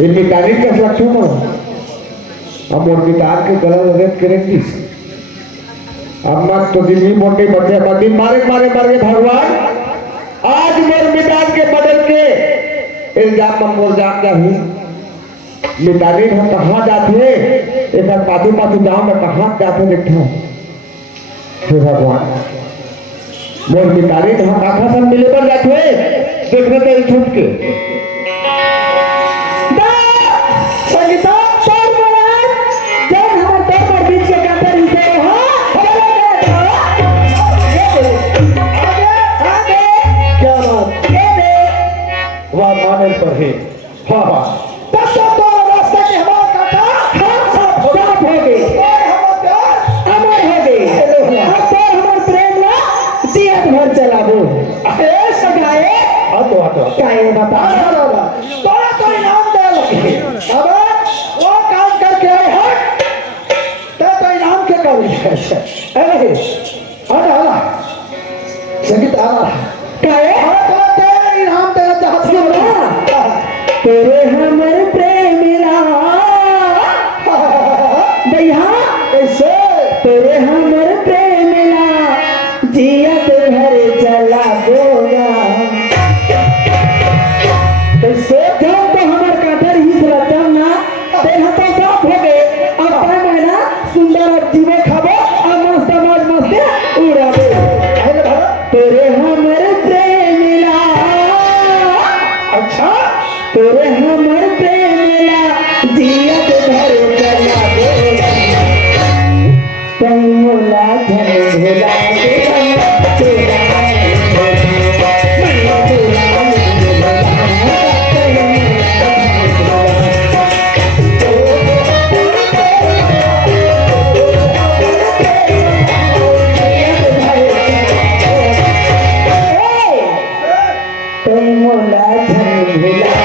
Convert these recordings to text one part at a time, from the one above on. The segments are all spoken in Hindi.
ये मिटानी का लक्षण हो अब और मिटान के गलत रेत करेंगी अब मत तो दिल्ली मोटी बच्चे बड़ी मारे मारे मारे भगवान आज मेरे मिटान के बदल के इल्जाम में मोर जान जा ही मिटानी हम कहाँ जाते एक बार पातू पातू गाँव में कहाँ जाते देखा हे भगवान मोर मिटानी हम आखा सब मिले पर जाते देखने के छूट के पर है हाँ हाँ तब तो रास्ता के हमारा काटा साफ हो गए अमर हो गए अब तो हमारे प्रेम ना जियत भर चला वो अरे सगाए तो काहे बता तोरा तो इनाम दे लगे अब वो काम करके आए हट तो इनाम के कर अरे हला संगीत आला काहे इनाम देना चाहती हो तेरे हमर प्रेम भैया कैसे तेरे हमर प्रेम जियत घर जला दोगा कैसे जब तो हमर काटर ही रहता ना देह तो साफ हो गए अब पाए महीना सुंदर जीवे खाबो और मस्त मौज मस्ती उड़ाबो तेरे हमर प्रेम अच्छा तेरे हमर प्रेमिला जियत घर चला दे कहीं मोला धन भुला दे तेरा मोला धन भुला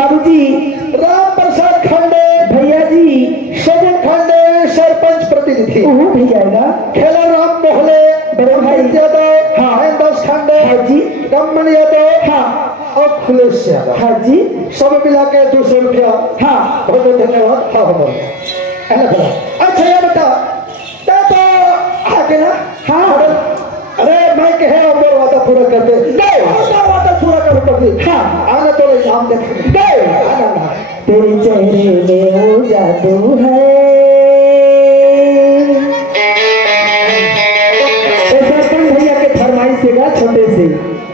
बाबूजी राम प्रसाद खंडे भैया जी सजन खंडे सरपंच प्रतिनिधि भैया खेला राम मोहले बड़े भाई यादव हाँ दास खंडे हाँ जी गमन यादव हाँ और खुलेश यादव हाँ जी सब मिला के 200 रुपया हाँ बहुत बहुत धन्यवाद हाँ बहुत अच्छा ये बता तो आगे ना हाँ अरे मैं कहे और वादा पूरा करते वादा पूरा करो कभी हाँ आना तो इनाम देखेंगे तेरे चेहरे में वो जादू है सरपंच भैया के फरमाइश से गा छोटे से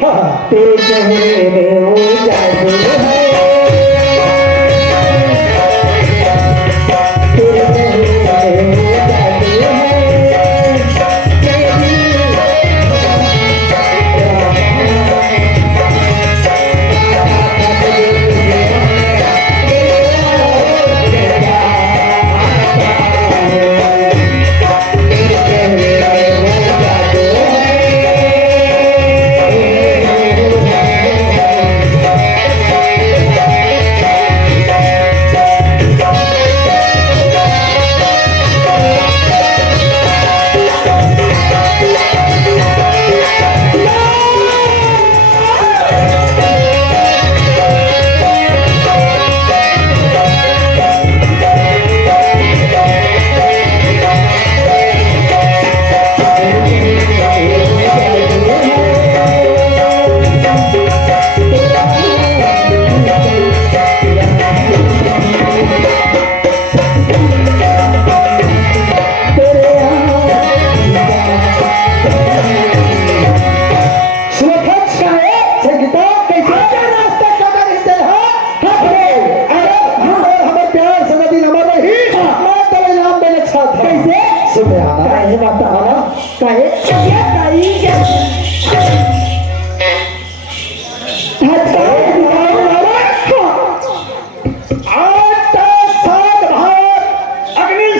हाँ तेरे चेहरे में वो जादू है काय क्या काही क्या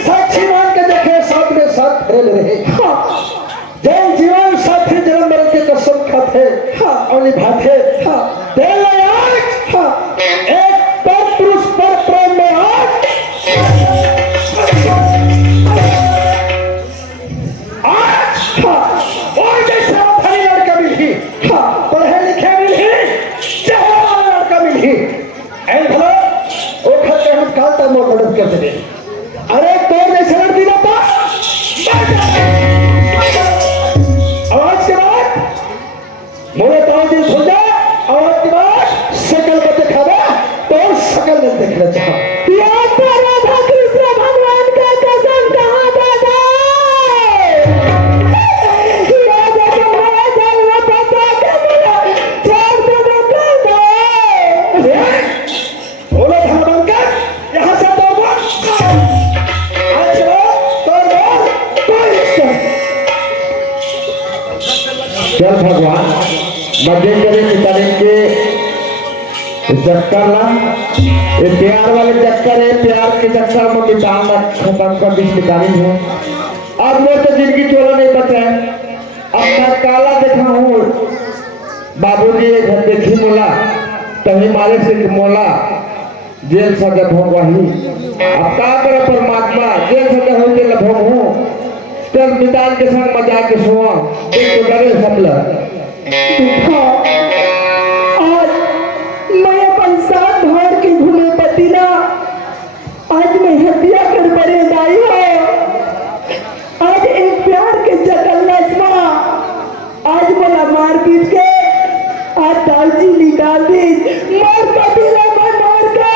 साक्षी मान के देखे साथ में साथ फैल रहे जय जीवन साथी जन्म मरण के कसम खाते और निभाते एक पर पुरुष पर प्रेम में और जैसा भाई लड़का मिली पढ़े लिखे मिली जवान लड़का मिली भला वो खत्ते हम कालता मोड़ मदद करते थे अरे तो जैसे लड़की जाता आवाज के बाद मोरे ताऊ दिल खुल जाए आवाज के बाद शकल को दिखावा तो शकल में देखना चाहा राधा कृष्ण भगवान का कसम कहाँ दादा बोलो था बनकर यहाँ से तो चल भगवान मजे करे पिताने के चक्कर ला ये प्यार वाले चक्कर है प्यार के चक्कर में बिताना खत्म कर बीच बितानी है अब मैं तो जिंदगी चोला नहीं बचा है अब मैं काला देखा हूँ बाबूजी घर देखी मोला तभी मारे से मोला जेल सजा भोग वही अब का करे परमात्मा जेल सजा हो जेल भोग हूँ चल मितान के संग मजा के सोआ एक तो डरे सबला आज मैं अपन साथ भार के घूमे पतिना आज मैं हत्या कर बड़े दाई हो आज एक प्यार के जगन्नाथ माँ आज बोला मार पीट के आज दालची निकाल दी मार पतिना मार के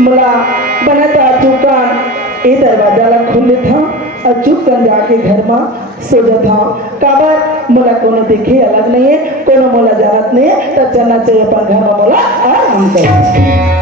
मला बनाता चुकान ए दरवाजा ला खुले था और चुपचाप जाके घर में सो जाता काबर मोला कोनो देखे अलग नहीं है कोनो मोला जानत नहीं है तो चलना चाहिए अपन घर में मोला आराम कर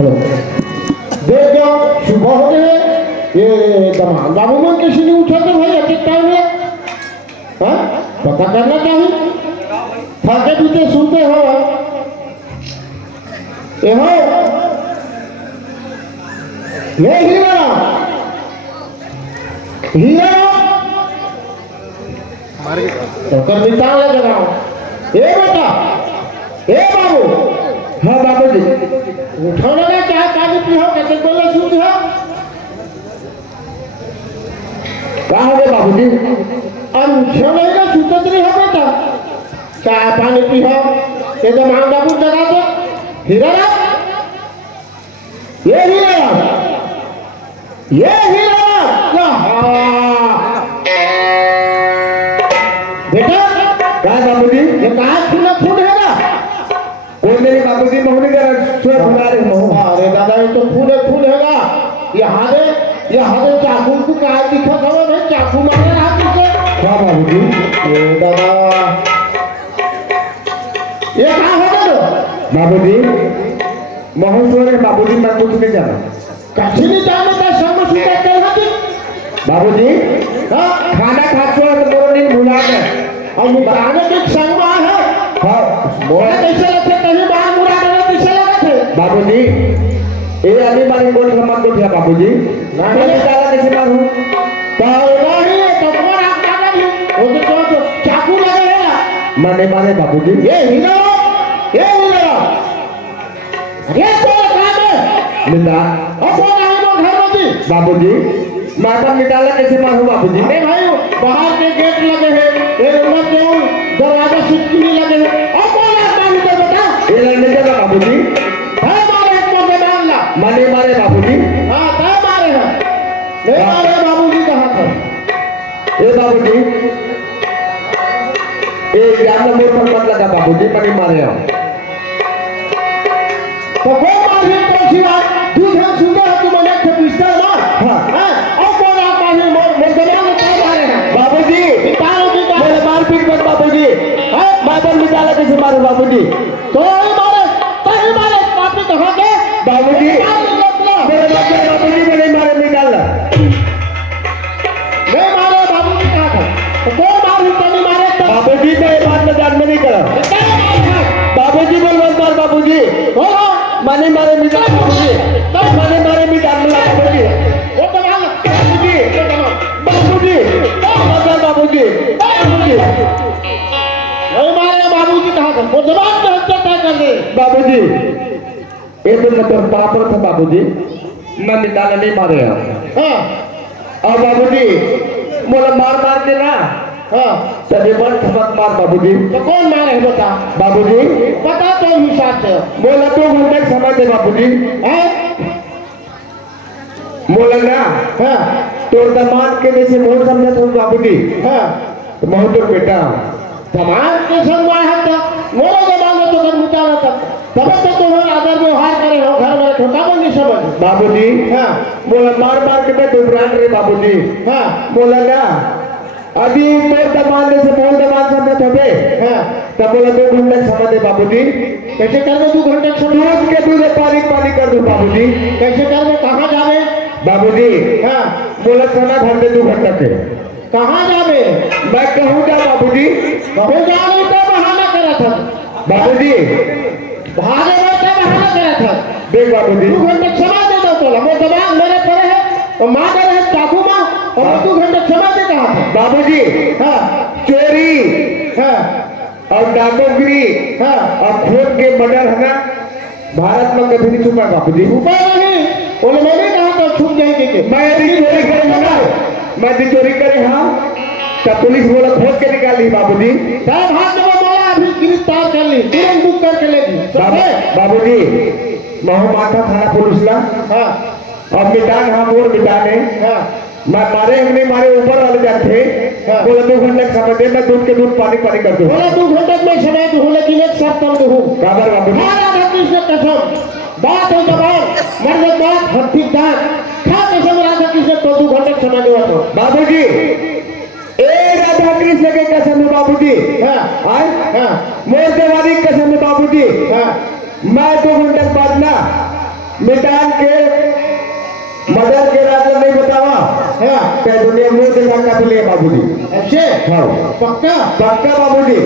हेलो देख जाओ सुबह हो गए ये दमाल बाबू में किसी ने उठा तो भाई अभी टाइम है हाँ पता करना चाहिए थके पीते सुनते हो ये हो ये हीरा हीरा तो कर मिटा ले जगाओ ए बेटा ए बाबू हाँ बाबूजी उठाने का क्या पानी पियो कैसे बोले सूझ है कहाँ हो गए बाबूजी अब उठाने का सूझत नहीं हो बेटा चाय पानी पियो ये तो मांग बाबू जगा दो हीरा ये हीरा बेटा कहाँ बाबूजी ये कहाँ खुला फूल है ना कोई मेरे बाबूजी मोहनी का छुआ बुला रहे हो अरे दादा ये तो फूल हैगा यहाँ दे चाकू को कहा दिखा खबर भाई चाकू मारे रहा तुझे हाँ बाबूजी ये दादा ये कहाँ हो गया बाबूजी मोहन सो रहे बाबूजी मैं कुछ नहीं जाना कहीं नहीं जाने का समझ कर हाथी बाबूजी हाँ खाना खाते हो तो बोलो नहीं भुला गए और मुराने के संग है हाँ बोला कैसे लगते कहीं बाहर मुराने कैसे लगा थे बाबूजी ये अभी मारी बोल सम्मान को दिया बाबूजी मैं निकाला कैसे मारूं तो नहीं तो कौन आप काटा भी वो तो चाकू लगे है मैं नहीं मारे बाबूजी ये हीरो ये तो काम है निंदा और कौन है वो घर में थी बाबूजी मैं अपन निकाला कैसे मारूं बाबूजी अरे भाई बाहर के गेट लगे हैं ये रूम के दरवाजा सिटकी लगे हैं और कौन आता है तो बता ये लड़ने का बाबूजी है मारे को मान ला मैं नहीं मारे बाबूजी हाँ तय मारे हैं नहीं मारे बाबूजी कहाँ था ये बाबूजी ये ज्ञान मोड़ पर मत लगा बाबूजी मैं नहीं मारे हम तो कौन मारे कौन सी बात दूध हम सुनते हैं तुम अनेक के पिस्ता मार हाँ और कौन आप मारे मुर्दमान में कौन मारे हैं बाबूजी पिताओं की बात मेरे मारपीट मत बाबूजी मैं अपन निकाला कैसे मारूं बाबूजी तो ही मारे पापी कहाँ के बाबूजी मेरे बाबूजी में नहीं मारे निकालना नहीं मारे बाबूजी कहाँ था तो कौन मारे तो नहीं मारे तो बाबूजी मैं ये बात में जान में नहीं करा बाबूजी बोल मत मार बाबूजी बोलो मैंने मारे निकाल बाबूजी मैंने मारे निकाल मिला बाबूजी वो तो मार बाबूजी बाबूजी मत मार बाबूजी बाबूजी नहीं मारे बाबूजी कहाँ था वो जवाब में हत्या तय कर दे बाबूजी ये तो मतलब पापड़ था बाबूजी मैं निकाला नहीं मारे हम हाँ और बाबूजी मोला मार मार के ना हाँ तभी मन खपत मार बाबूजी तो कौन मारे है बता बाबूजी पता तो हिसाब से मोला 2 घंटे समय दे बाबूजी हैं मोला ना हाँ तोर दामाद के जैसे मोहन समझा था बाबूजी हाँ तो मोहन तो बेटा समाज के संग है तो मोरे जमाने तो कर मुटाना तब तब तो तुम्हारा आदर व्यवहार करे हो घर में छोटा बंदी समझ बाबूजी हाँ मोला मार मार के मैं दुबरान रहे बाबूजी हाँ मोला ना अभी तोर दामाद जैसे मोहन दामाद समझा था बे हाँ तब बोला 2 घंटे समय दे बाबूजी कैसे कर दे 2 घंटे समय दूध के दूध पानी पानी कर दो बाबूजी कैसे कर दे कहाँ जावे बाबूजी हाँ बोला समय भर दे 2 घंटे के कहाँ जावे मैं कहूँ क्या बाबूजी कहीं जाने का बहाना करा था बाबूजी भागे में क्या बहाना करा था देख बाबूजी 2 घंटे समय दे दो तो वो दिमाग मेरे पर है और माँ का रहे चाकू माँ और 2 घंटे समय दे कहा था बाबूजी हाँ चोरी हाँ और डाकोगिरी हाँ और खून के मर्डर है ना भारत में कभी नहीं छुपा बाबूजी ऊपर नहीं उन्होंने नहीं कहा तो छुप जाएंगे कि मैं यदि चोरी करे ना मैं यदि चोरी करे हाँ तब पुलिस बोला खोद के निकाल ली बाबूजी साहब हाथ में बोला अभी गिरफ्तार कर ली तुरंत बुक करके लेगी बाबूजी महू माथा थाना पुलिस ला हाँ और मिटान हाँ मोर मिटाने हाँ मैं मारे हम नहीं मारे ऊपर वाले जाते हाँ। बोला 2 घंटे का समय दे मैं दूध के दूध पानी पानी कर दूँ बोला 2 घंटे में समय दूँ लेकिन एक शर्त कर दूँ बराबर बाबूजी राधा कृष्ण कसम बात है जबान मर्द बात हत्ती दांत खा कसम राधा कृष्ण तो 2 घंटे समय दूँ तो बाबूजी ए राधा कृष्ण के कसम है बाबूजी हाँ आए हाँ मोर देवानी कसम है बाबूजी हाँ मैं 2 घंटे बाद ना मिटान के मदर के राजा नहीं बतावा हाँ क्या दुनिया मुंह दिखा का लिए बाबूजी अच्छे हाँ पक्का पक्का बाबूजी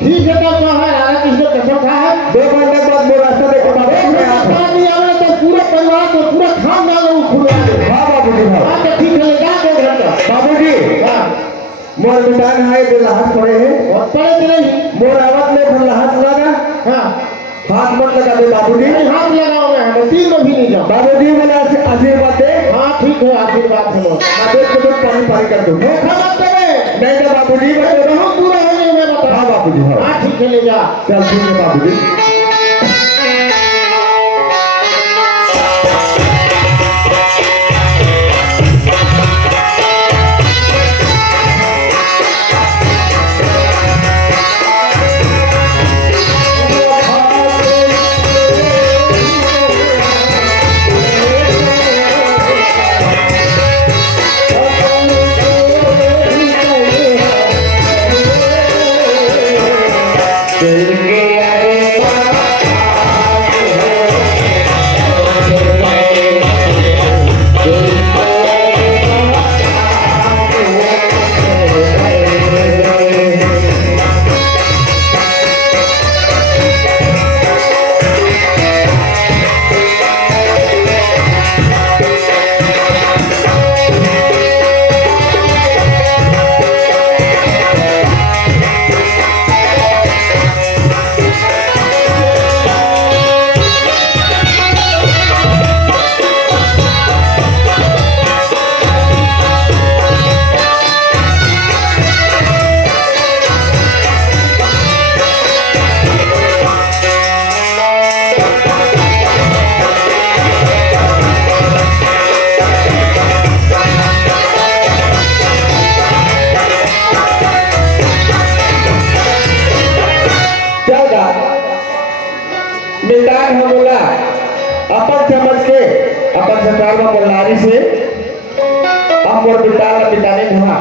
ठीक है तो कहा है राजा किसने कसम खा है 2 घंटे बाद वो रास्ता देखो बाबू मैं आता हूं। नहीं आवे तो पूरा परिवार को पूरा खानदान लोग खुलवा दे हाँ बाबूजी हाँ हाँ तो ठीक है लगा 2 घंटा बाबूजी हाँ मोर मिटान है जो लहास पड़े हैं और पड़े तो नहीं मोर आवत में फिर लहास लगा हाँ हाथ मत लगा दे बाबूजी नहीं हाथ लगाओ मैं 3 में भी नहीं जाऊँ बाबूजी बोले आशीर्वाद दे हाँ ठीक है आशीर्वाद सुनो आदेश को तो पानी पानी कर दूं धोखा मत करे नहीं तो बाबूजी बता बहुत पूरा होने में बता हाँ बाबूजी हाँ हाँ ठीक है ले जा चल ठीक है बाबूजी मिटान हो बोला अपन समझ के अपन सरकार में बोलनारी से अब मोर बिटाला बिटाने धमा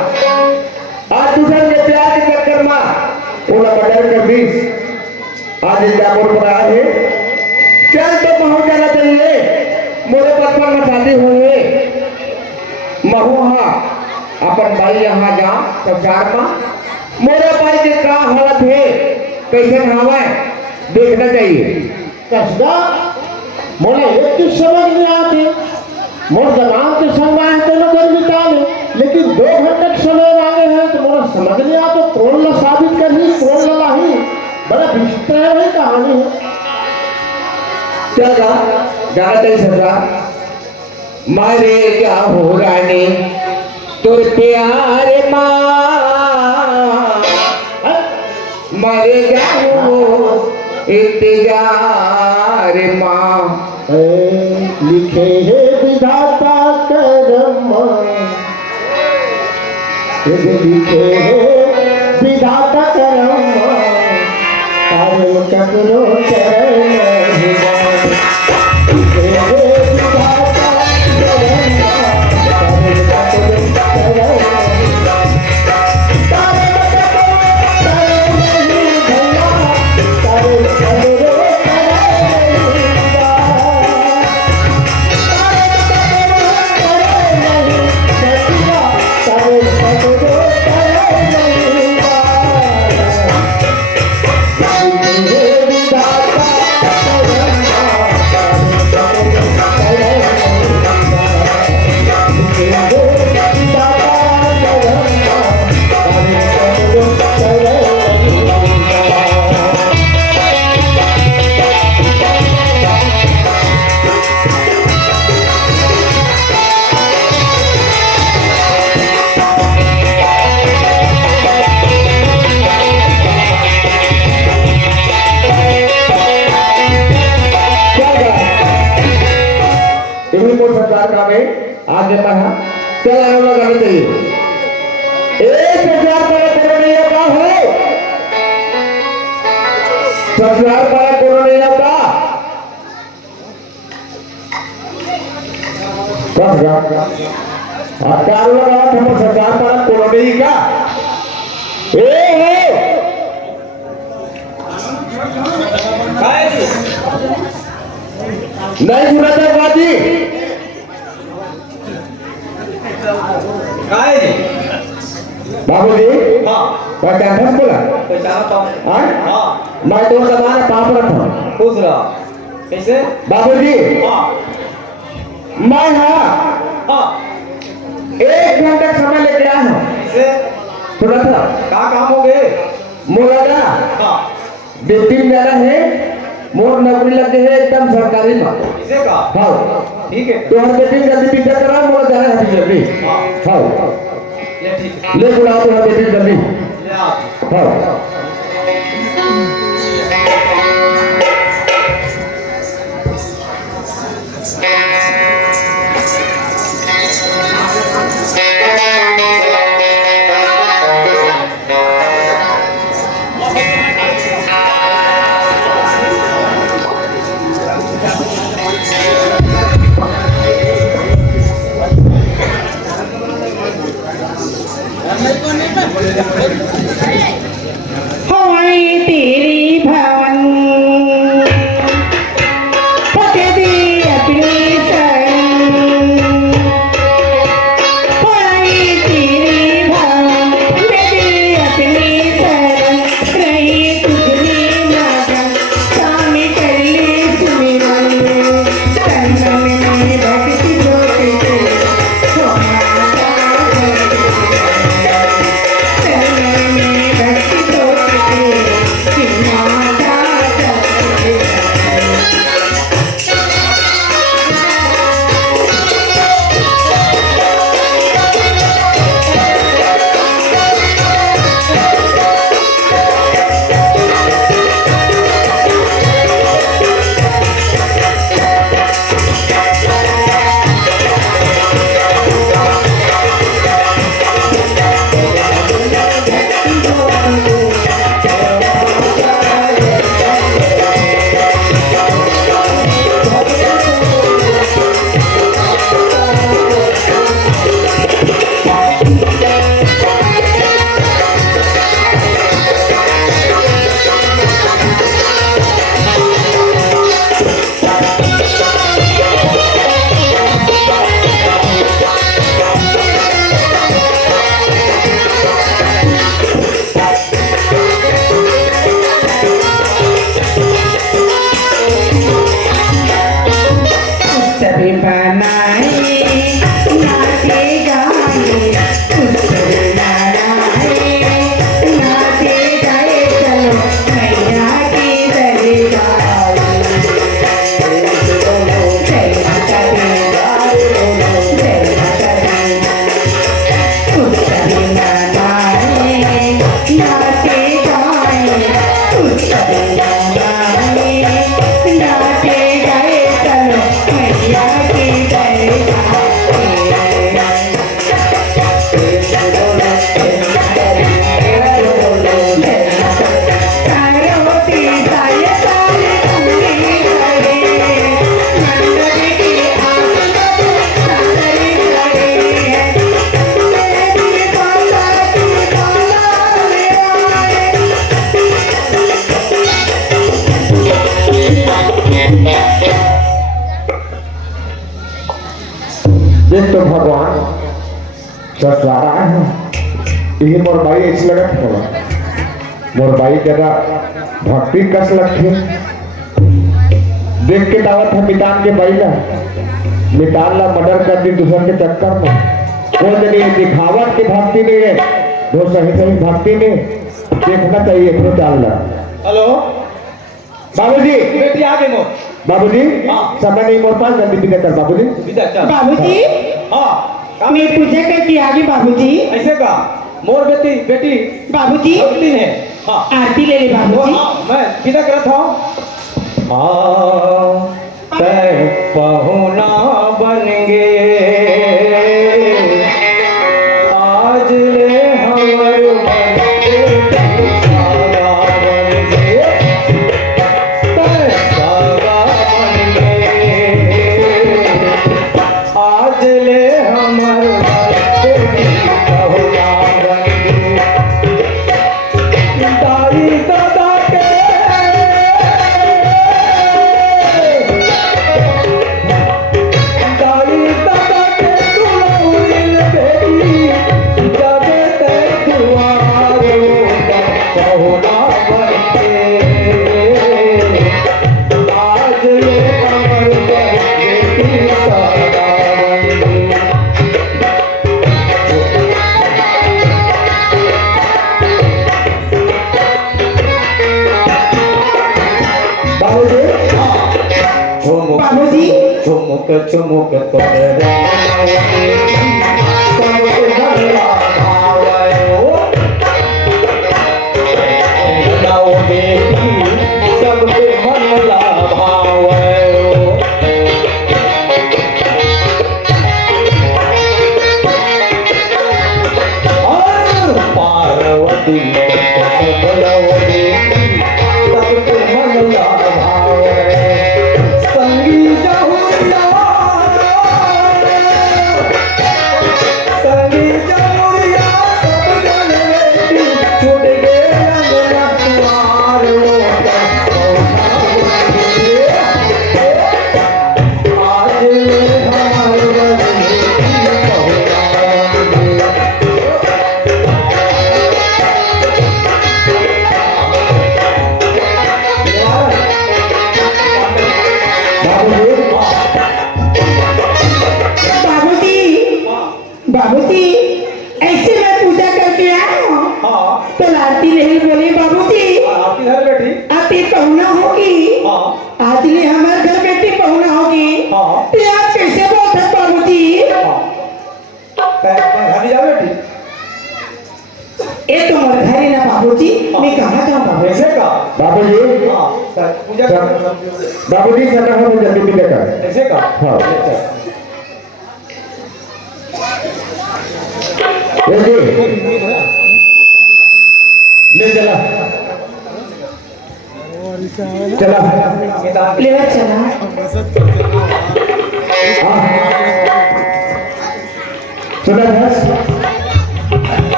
आज दूसर के प्यार के चक्कर में उला बदल कर बीस आज इनका मोर पर आए है चल तो पहुंच जाना चाहिए मोरे बचपन में शादी हुई है महुआ अपन भाई यहाँ जा संसार में मोरे भाई के का हालत है कैसे हवा देखना चाहिए कसदा मोला एक की समझ नहीं आती मोर जनाब के संग आए तो लोग घर बिता ले लेकिन 2 घंटे के समय मांगे हैं तो मोला समझ नहीं आता कौन ला साबित कर ही कौन ला लाही बड़ा विचित्र है भाई कहानी है क्या जाना चाहिए सरकार मारे क्या हो रानी तुर प्यार माँ मारे क्या हो इंतजार माँ लिखे है विधाता करम लिखे है विधाता करम तारे ककरो चरण लिखे है विधाता करम तारे ककरो चरण तारे नहीं भैया तारे ककरो आगे बढ़ा चल आना करना चाहिए 1000 करोड़ का है सरकार का करोड़ का अकार लगा हम सरकार का करोड़ का नहीं सुना था बाजी काय बाबूजी हाँ पहचान बोला पहचाना तो हाँ हाँ मैं तो जमाना पाप रखा खुश रहा कैसे बाबूजी हाँ मैं हाँ हाँ 1 घंटा समय लेके आया हूँ कैसे सुना था कहाँ काम हो गए मोरादा हाँ ड्यूटी में जाना है मोर नौकरी लगे है एकदम सरकारी में कैसे का हाँ ठीक है तो हर बेटी जल्दी पिज्जा करा मोर जाना है जल्दी हाँ हाँ ले ठीक है ले बुलाओ तो हर बेटी जल्दी ले आ हाँ हवाई तेरी भवन पते दी अपनी शरण हवाई तेरी भवन दे दी अपनी शरण रही तुझनी मगन स्वामी कर ली सुमिरन तन मन में भक्ति जोते सभी बनाए नाचे गाए उत्सव मनाए नाचे गाए चलो मैया की दरबार जय माता दी जय माता दी उत्सव मनाए नाचे गाए उत्सव मनाए नाचे गाए चलो मैया की दरबार पार्वती साय साय कुंडी करे मंडली की आंख सारी करे तेरी माता की माला ले आए ये तो भगवान ससुराल आए हैं यही मोर भाई ऐसी लगत होगा मोर भाई जरा भक्ति कस लगती देख के दावत है मितान के भाई ला मितान ला मर्डर कर दी दूसर के चक्कर में कोई नहीं दिखावट की भक्ति नहीं है वो सही सही भक्ति नहीं देखना चाहिए अपने चाल ला हेलो बाबूजी बेटी आ गई मोर बाबूजी हाँ। समय नहीं मोर पास जल्दी विदा कर बाबूजी विदा चल बाबूजी हाँ काम मैं पूजा करके आ गई बाबूजी ऐसे का मोर बेटी बेटी बाबूजी अगली है हाँ आरती ले ले वो बाबूजी हाँ मैं विदा करत हूँ तय पहुना बन गे आज ले हमर सागा बन गे तय सागा बन गे आज ले हमर पहुना बन गे दाई दादा के चुमुक चुमुक तोरे सबके भला भावे हो नाव बेटी सबके भला भावे हो और पार्वती सबलवती सबके भला भावे संगी जहुरिया संगी जहुरिया सब जन बेटी छूट गए अंगना तुम्हार आज हमार बनी बाबूजी बाबूजी ऐसे मैं पूजा करके आया हूँ हाँ तो आरती नहीं बोले बाबूजी आपकी घर बेटी आती पहुना होगी हाँ आज ले हमारे घर बेटी पहुना होगी हाँ। तो आप कैसे बोलते बाबूजी घर जा बेटी ये तो हमारे घर ही ना बाबूजी मैं कहाँ जाऊँ बाबू ऐसे का बाबूजी हाँ पूजा कर बाबूजी सदा हो जल्दी विदा कर ऐसे का हाँ। अच्छा। ये जी ले चला चला ले चला सुना बस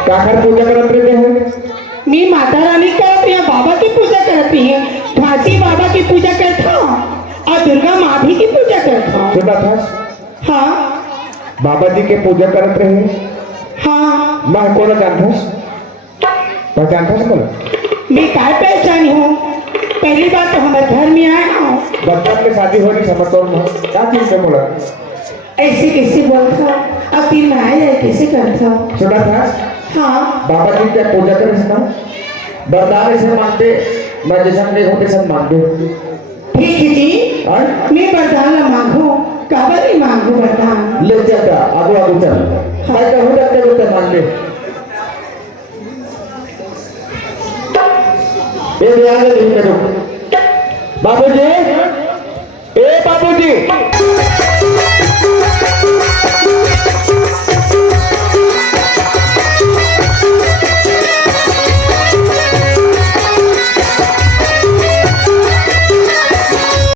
काकर पूजा करत रहते हैं मैं माता रानी करती है बाबा की पूजा करती है झांसी बाबा की पूजा करता हूँ और दुर्गा माँ की पूजा करता हूँ सुना था हाँ बाबा जी के पूजा करत रहे हाँ मैं कौन जानथस पहचानथस कौन मैं काय पहचानी हूँ पहली बार तो हमारे घर में आया हूँ बच्चा के शादी हो रही समझतो ना क्या चीज से बोला ऐसे कैसे बोलता अब फिर मैं आया कैसे करता सुना था हाँ बाबा जी क्या पूजा करे ना बरदान से मानते मैं जैसा नहीं होते सब मानते ठीक है जी हाँ? मैं वरदान न मांगू काबर नहीं मांगू वरदान ले चलता आगो आगो चल मैं कहूँ जाते होते मान ले ये ध्यान दे नहीं करो बाबूजी ए बाबूजी